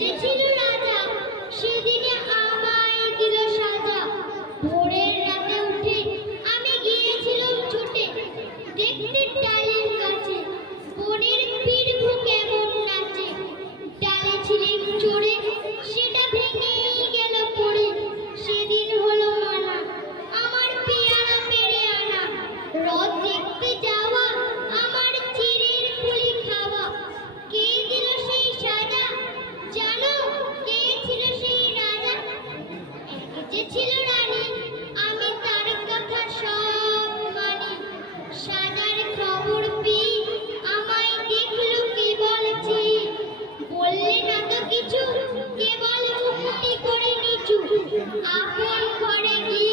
যে ছিল রাজা, সেদিনে আমায় দিল সাজা। ভোরের রাতে উঠে আমি গিয়েছিলাম ছুটে দেখতে ডালের কাছে, বনের পীড়ভ কেমন নাচে। ডালে ছিলেন চড়ে, সেটা ভেঙে গেল পড়ে। সেদিন হলো মানা, আমার পেয়ারা পেরে আনা। রথ দেখতে যাওয়া, আমার চিড়ের পুলি খাওয়া। কে দিল সেই সাজা, জানো কে ছিল সেই রাজা? এক যে ছিল রানী, আমি তার কথা সব মানি। সাজার খবর পেয়ে আমায় দেখলো কেবল চেয়ে, বললে না তো কিছু, কেবল মুখটি করে নিচু। আপন ঘরে গিয়ে